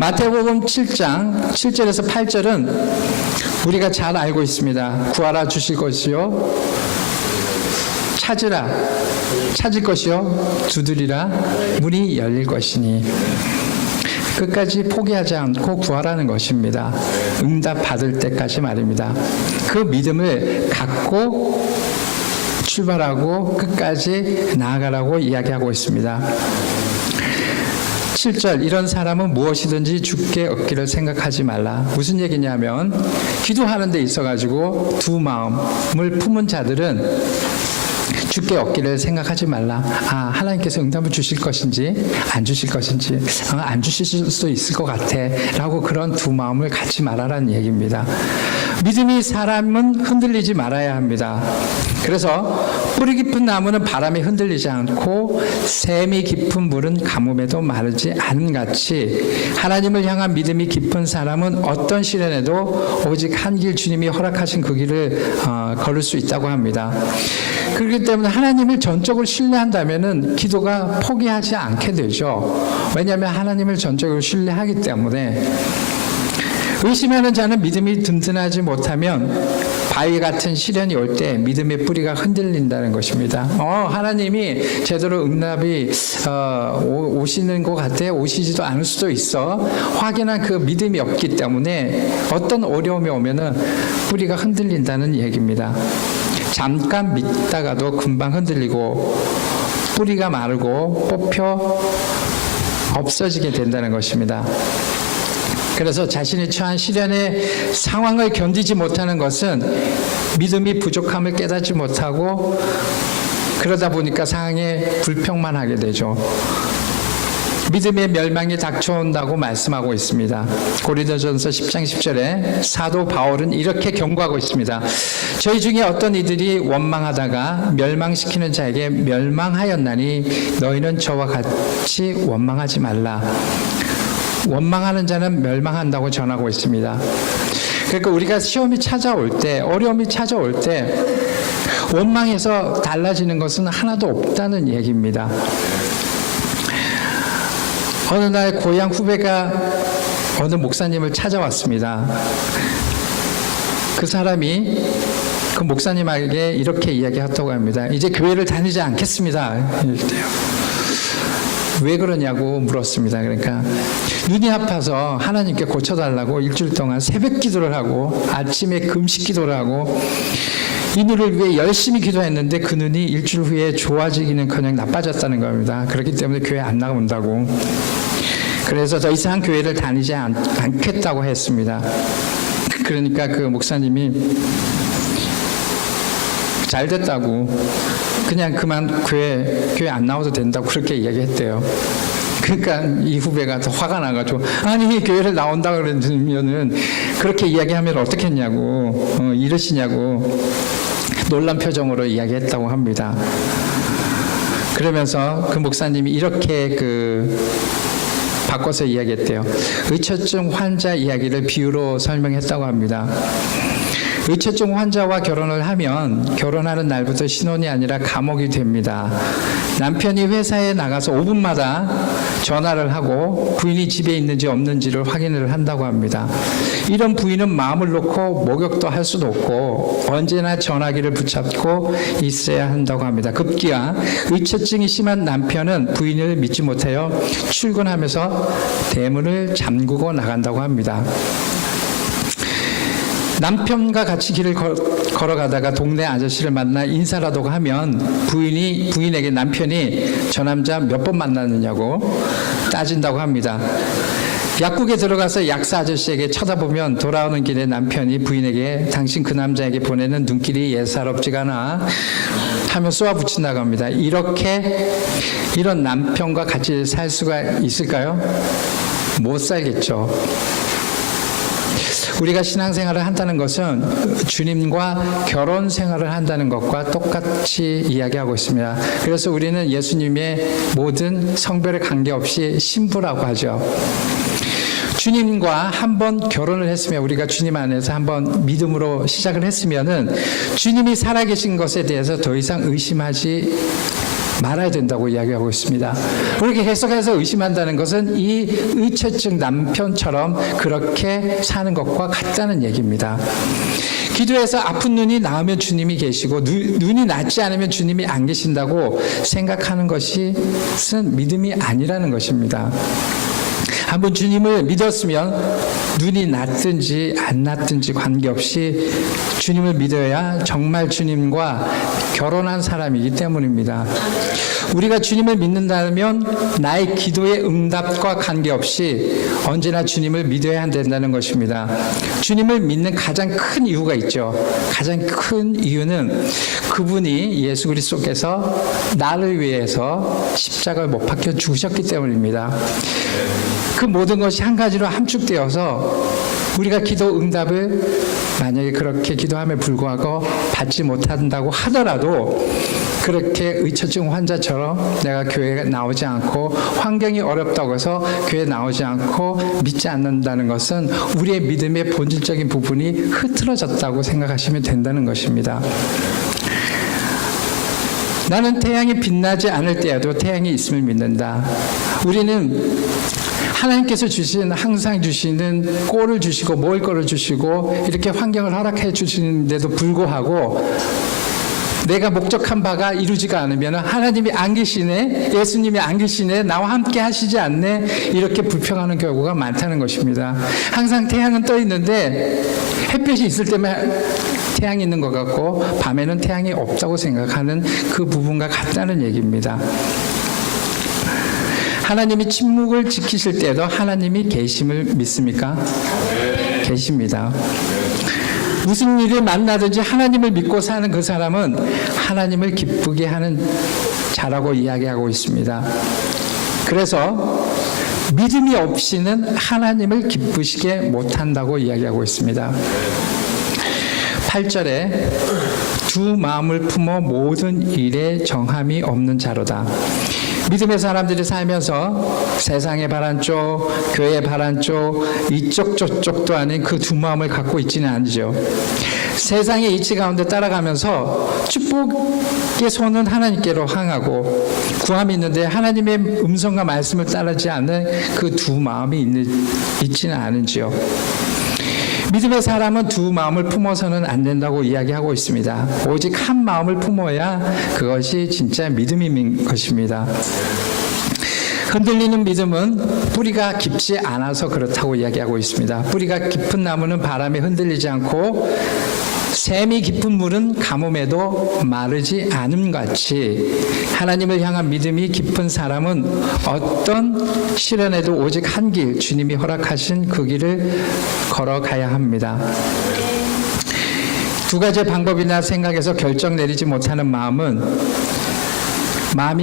마태복음 7장 7절에서 8절은 우리가 잘 알고 있습니다. 구하라 주실 것이요 찾으라 찾을 것이요 두드리라 문이 열릴 것이니. 끝까지 포기하지 않고 구하라는 것입니다. 응답 받을 때까지 말입니다. 그 믿음을 갖고 출발하고 끝까지 나아가라고 이야기하고 있습니다. 7절 이런 사람은 무엇이든지 주께 얻기를 생각하지 말라. 무슨 얘기냐면 기도하는 데 있어가지고 두 마음을 품은 자들은 주께 얻기를 생각하지 말라. 하나님께서 응답을 주실 것인지 안 주실 것인지 안 주실 수도 있을 것 같아 라고 그런 두 마음을 갖지 말아라는 얘기입니다. 믿음이 사람은 흔들리지 말아야 합니다. 그래서 뿌리 깊은 나무는 바람에 흔들리지 않고 샘이 깊은 물은 가뭄에도 마르지 않은 같이 하나님을 향한 믿음이 깊은 사람은 어떤 시련에도 오직 한 길 주님이 허락하신 그 길을 걸을 수 있다고 합니다. 그렇기 때문에 하나님을 전적으로 신뢰한다면은 기도가 포기하지 않게 되죠. 왜냐하면 하나님을 전적으로 신뢰하기 때문에 의심하는 자는 믿음이 든든하지 못하면 바위 같은 시련이 올 때 믿음의 뿌리가 흔들린다는 것입니다. 하나님이 제대로 응답이 오시는 것 같아 오시지도 않을 수도 있어. 확연한 그 믿음이 없기 때문에 어떤 어려움이 오면은 뿌리가 흔들린다는 얘기입니다. 잠깐 믿다가도 금방 흔들리고 뿌리가 마르고 뽑혀 없어지게 된다는 것입니다. 그래서 자신이 처한 시련의 상황을 견디지 못하는 것은 믿음이 부족함을 깨닫지 못하고 그러다 보니까 상황에 불평만 하게 되죠. 믿음의 멸망이 닥쳐온다고 말씀하고 있습니다. 고린도전서 10장 10절에 사도 바울은 이렇게 경고하고 있습니다. 저희 중에 어떤 이들이 원망하다가 멸망시키는 자에게 멸망하였나니 너희는 저와 같이 원망하지 말라. 원망하는 자는 멸망한다고 전하고 있습니다. 그러니까 우리가 시험이 찾아올 때, 어려움이 찾아올 때 원망해서 달라지는 것은 하나도 없다는 얘기입니다. 어느 날 고향 후배가 어느 목사님을 찾아왔습니다. 그 사람이 그 목사님에게 이렇게 이야기했다고 합니다. 이제 교회를 다니지 않겠습니다. 이랬대요. 왜 그러냐고 물었습니다. 그러니까 눈이 아파서 하나님께 고쳐달라고 일주일 동안 새벽 기도를 하고 아침에 금식 기도를 하고 이 눈을 위해 열심히 기도했는데 그 눈이 일주일 후에 좋아지기는커녕 나빠졌다는 겁니다. 그렇기 때문에 교회 안 나온다고. 그래서 더 이상 교회를 다니지 않겠다고 했습니다. 그러니까 그 목사님이 잘 됐다고 그냥 그만 교회 안 나와도 된다고 그렇게 이야기했대요. 그러니까 이 후배가 더 화가 나가지고 아니 교회를 나온다 그러면은 그렇게 이야기하면 어떻겠냐고 이러시냐고 놀란 표정으로 이야기했다고 합니다. 그러면서 그 목사님이 이렇게 바꿔서 이야기했대요. 의처증 환자 이야기를 비유로 설명했다고 합니다. 의처증 환자와 결혼을 하면 결혼하는 날부터 신혼이 아니라 감옥이 됩니다. 남편이 회사에 나가서 5분마다 전화를 하고 부인이 집에 있는지 없는지를 확인을 한다고 합니다. 이런 부인은 마음을 놓고 목욕도 할 수도 없고 언제나 전화기를 붙잡고 있어야 한다고 합니다. 급기야 의처증이 심한 남편은 부인을 믿지 못하여 출근하면서 대문을 잠그고 나간다고 합니다. 남편과 같이 길을 걸어가다가 동네 아저씨를 만나 인사라도 하면 부인에게 남편이 저 남자 몇 번 만났느냐고 따진다고 합니다. 약국에 들어가서 약사 아저씨에게 쳐다보면 돌아오는 길에 남편이 부인에게 당신 그 남자에게 보내는 눈길이 예사롭지가 않아 하며 쏘아붙인다고 합니다. 이런 남편과 같이 살 수가 있을까요? 못 살겠죠. 우리가 신앙생활을 한다는 것은 주님과 결혼 생활을 한다는 것과 똑같이 이야기하고 있습니다. 그래서 우리는 예수님의 모든 성별에 관계없이 신부라고 하죠. 주님과 한번 결혼을 했으면 우리가 주님 안에서 한번 믿음으로 시작을 했으면은 주님이 살아계신 것에 대해서 더 이상 의심하지 말아야 된다고 이야기하고 있습니다. 그렇게 해석해서 의심한다는 것은 이 의처증 남편처럼 그렇게 사는 것과 같다는 얘기입니다. 기도해서 아픈 눈이 나으면 주님이 계시고 눈이 낫지 않으면 주님이 안 계신다고 생각하는 것은 믿음이 아니라는 것입니다. 한번 주님을 믿었으면 눈이 났든지 안 났든지 관계없이 주님을 믿어야 정말 주님과 결혼한 사람이기 때문입니다. 우리가 주님을 믿는다면 나의 기도의 응답과 관계없이 언제나 주님을 믿어야 한다는 것입니다. 주님을 믿는 가장 큰 이유가 있죠. 가장 큰 이유는 그분이 예수 그리스도께서 나를 위해서 십자가를 못 박혀 죽으셨기 때문입니다. 그 모든 것이 한 가지로 함축되어서 우리가 기도 응답을 만약에 그렇게 기도함에 불구하고 받지 못한다고 하더라도 그렇게 의처증 환자처럼 내가 교회에 나오지 않고 환경이 어렵다고 해서 교회에 나오지 않고 믿지 않는다는 것은 우리의 믿음의 본질적인 부분이 흐트러졌다고 생각하시면 된다는 것입니다. 나는 태양이 빛나지 않을 때에도 태양이 있음을 믿는다. 우리는 하나님께서 항상 주시는 꼴을 주시고 먹을 거를 주시고 이렇게 환경을 허락해 주시는데도 불구하고 내가 목적한 바가 이루지가 않으면 하나님이 안 계시네, 예수님이 안 계시네, 나와 함께 하시지 않네, 이렇게 불평하는 경우가 많다는 것입니다. 항상 태양은 떠 있는데 햇볕이 있을 때만 태양이 있는 것 같고 밤에는 태양이 없다고 생각하는 그 부분과 같다는 얘기입니다. 하나님이 침묵을 지키실 때도 하나님이 계심을 믿습니까? 계십니다. 무슨 일을 만나든지 하나님을 믿고 사는 그 사람은 하나님을 기쁘게 하는 자라고 이야기하고 있습니다. 그래서 믿음이 없이는 하나님을 기쁘시게 못한다고 이야기하고 있습니다. 8절에 두 마음을 품어 모든 일에 정함이 없는 자로다. 믿음의 사람들이 살면서 세상의 바란 쪽, 교회의 바란 쪽, 이쪽 저쪽도 아닌 그 두 마음을 갖고 있지는 않죠. 세상의 이치 가운데 따라가면서 축복의 손은 하나님께로 향하고 구함이 있는데 하나님의 음성과 말씀을 따르지 않는 그 두 마음이 있지는 않은지요. 믿음의 사람은 두 마음을 품어서는 안 된다고 이야기하고 있습니다. 오직 한 마음을 품어야 그것이 진짜 믿음인 것입니다. 흔들리는 믿음은 뿌리가 깊지 않아서 그렇다고 이야기하고 있습니다. 뿌리가 깊은 나무는 바람에 흔들리지 않고 샘이 깊은 물은 가뭄에도 마르지 않음 같이 하나님을 향한 믿음이 깊은 사람은 어떤 시련에도 오직 한 길, 주님이 허락하신 그 길을 걸어가야 합니다. 두 가지 방법이나 생각에서 결정 내리지 못하는 마음이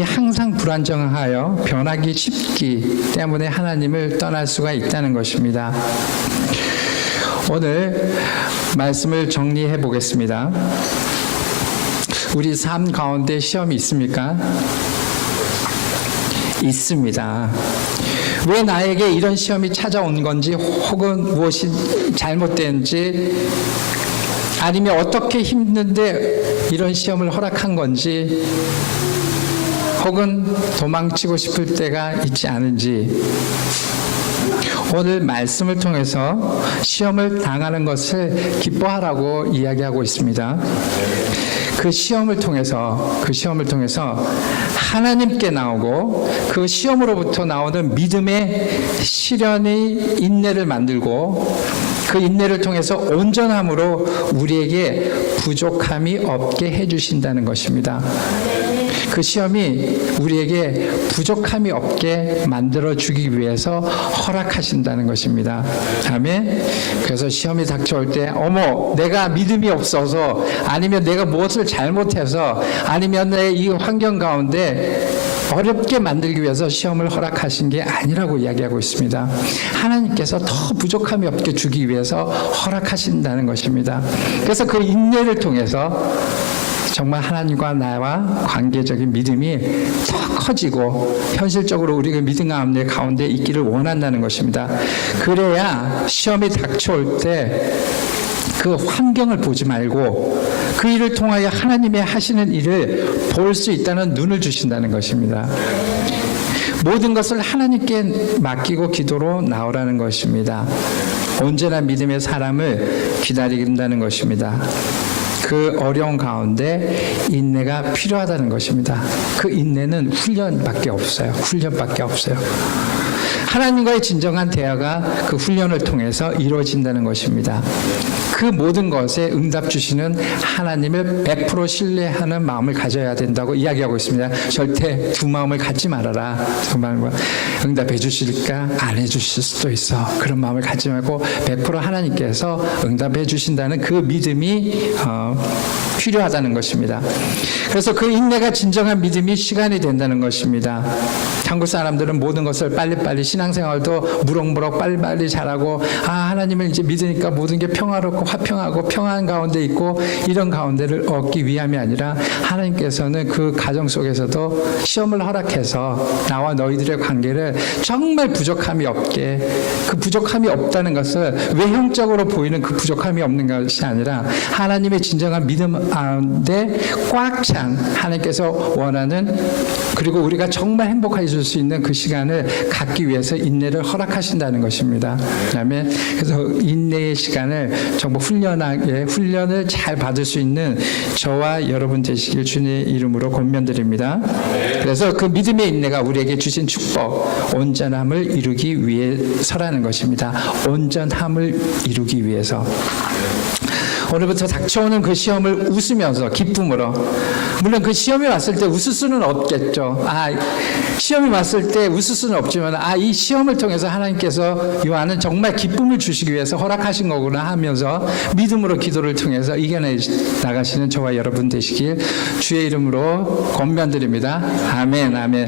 항상 불안정하여 변하기 쉽기 때문에 하나님을 떠날 수가 있다는 것입니다. 오늘 말씀을 정리해 보겠습니다. 우리 삶 가운데 시험이 있습니까? 있습니다. 왜 나에게 이런 시험이 찾아온 건지 혹은 무엇이 잘못된지 아니면 어떻게 힘든데 이런 시험을 허락한 건지 혹은 도망치고 싶을 때가 있지 않은지 오늘 말씀을 통해서 시험을 당하는 것을 기뻐하라고 이야기하고 있습니다. 그 시험을 통해서 하나님께 나오고 그 시험으로부터 나오는 믿음의 시련이 인내를 만들고 그 인내를 통해서 온전함으로 우리에게 부족함이 없게 해주신다는 것입니다. 그 시험이 우리에게 부족함이 없게 만들어주기 위해서 허락하신다는 것입니다. 아멘. 그래서 시험이 닥쳐올 때 어머 내가 믿음이 없어서 아니면 내가 무엇을 잘못해서 아니면 내 이 환경 가운데 어렵게 만들기 위해서 시험을 허락하신 게 아니라고 이야기하고 있습니다. 하나님께서 더 부족함이 없게 주기 위해서 허락하신다는 것입니다. 그래서 그 인내를 통해서 정말 하나님과 나와 관계적인 믿음이 더 커지고 현실적으로 우리가 믿음 가운데 있기를 원한다는 것입니다. 그래야 시험이 닥쳐올 때 그 환경을 보지 말고 그 일을 통하여 하나님의 하시는 일을 볼 수 있다는 눈을 주신다는 것입니다. 모든 것을 하나님께 맡기고 기도로 나오라는 것입니다. 언제나 믿음의 사람을 기다린다는 것입니다. 그 어려운 가운데 인내가 필요하다는 것입니다. 그 인내는 훈련밖에 없어요. 하나님과의 진정한 대화가 그 훈련을 통해서 이루어진다는 것입니다. 그 모든 것에 응답 주시는 하나님을 100% 신뢰하는 마음을 가져야 된다고 이야기하고 있습니다. 절대 두 마음을 갖지 말아라. 정말 응답해 주실까? 안 해주실 수도 있어. 그런 마음을 갖지 말고 100% 하나님께서 응답해 주신다는 그 믿음이 필요하다는 것입니다. 그래서 그 인내가 진정한 믿음이 시간이 된다는 것입니다. 한국 사람들은 모든 것을 빨리빨리 신앙생활도 무럭무럭 빨리빨리 잘하고 하나님을 이제 믿으니까 모든 게 평화롭고 화평하고 평안 가운데 있고 이런 가운데를 얻기 위함이 아니라 하나님께서는 그 가정 속에서도 시험을 허락해서 나와 너희들의 관계를 정말 부족함이 없게 그 부족함이 없다는 것을 외형적으로 보이는 그 부족함이 없는 것이 아니라 하나님의 진정한 믿음 가운데 꽉 찬 하나님께서 원하는 그리고 우리가 정말 행복하게 받아줄 수 있는 그 시간을 갖기 위해서 인내를 허락하신다는 것입니다. 그다음에 그래서 인내의 시간을 정말 훈련을 잘 받을 수 있는 저와 여러분 되시길 주님의 이름으로 권면드립니다. 그래서 그 믿음의 인내가 우리에게 주신 축복, 온전함을 이루기 위해서라는 것입니다. 온전함을 이루기 위해서. 오늘부터 닥쳐오는 그 시험을 웃으면서 기쁨으로, 물론 그 시험이 왔을 때 웃을 수는 없겠죠. 시험이 왔을 때 웃을 수는 없지만 이 시험을 통해서 하나님께서 이 안은 정말 기쁨을 주시기 위해서 허락하신 거구나 하면서 믿음으로 기도를 통해서 이겨내 나가시는 저와 여러분 되시길 주의 이름으로 권면드립니다. 아멘, 아멘.